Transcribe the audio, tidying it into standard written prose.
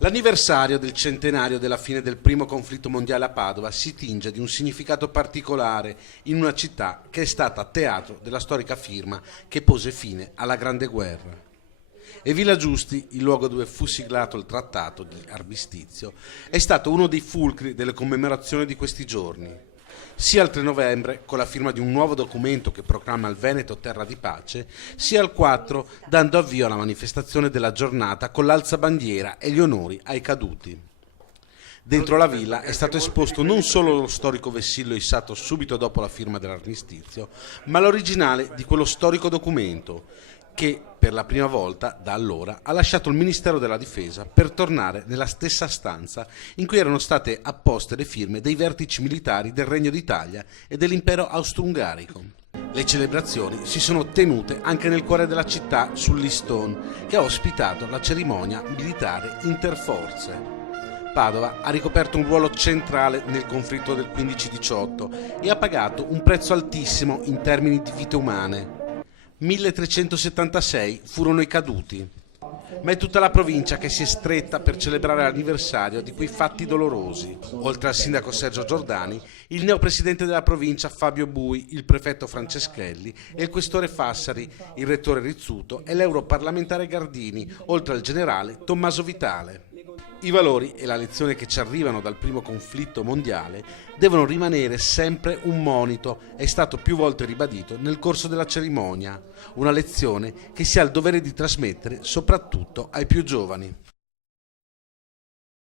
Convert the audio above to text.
L'anniversario del centenario della fine del primo conflitto mondiale a Padova si tinge di un significato particolare in una città che è stata teatro della storica firma che pose fine alla Grande Guerra. E Villa Giusti, il luogo dove fu siglato il trattato di armistizio, è stato uno dei fulcri delle commemorazioni di questi giorni. Sia il 3 novembre, con la firma di un nuovo documento che proclama il Veneto terra di pace, sia il 4, dando avvio alla manifestazione della giornata con l'alzabandiera e gli onori ai caduti. Dentro la villa è stato esposto non solo lo storico vessillo issato subito dopo la firma dell'armistizio, ma l'originale di quello storico documento, che per la prima volta da allora ha lasciato il Ministero della Difesa per tornare nella stessa stanza in cui erano state apposte le firme dei vertici militari del Regno d'Italia e dell'Impero Austro-Ungarico. Le celebrazioni si sono tenute anche nel cuore della città, sull'Istone, che ha ospitato la cerimonia militare interforze. Padova ha ricoperto un ruolo centrale nel conflitto del 15-18 e ha pagato un prezzo altissimo in termini di vite umane. 1376 furono i caduti, ma è tutta la provincia che si è stretta per celebrare l'anniversario di quei fatti dolorosi. Oltre al sindaco Sergio Giordani, il neopresidente della provincia Fabio Bui, il prefetto Franceschelli e il questore Fassari, il rettore Rizzuto e l'europarlamentare Gardini, oltre al generale Tommaso Vitale. I valori e la lezione che ci arrivano dal primo conflitto mondiale devono rimanere sempre un monito, è stato più volte ribadito nel corso della cerimonia, una lezione che si ha il dovere di trasmettere soprattutto ai più giovani.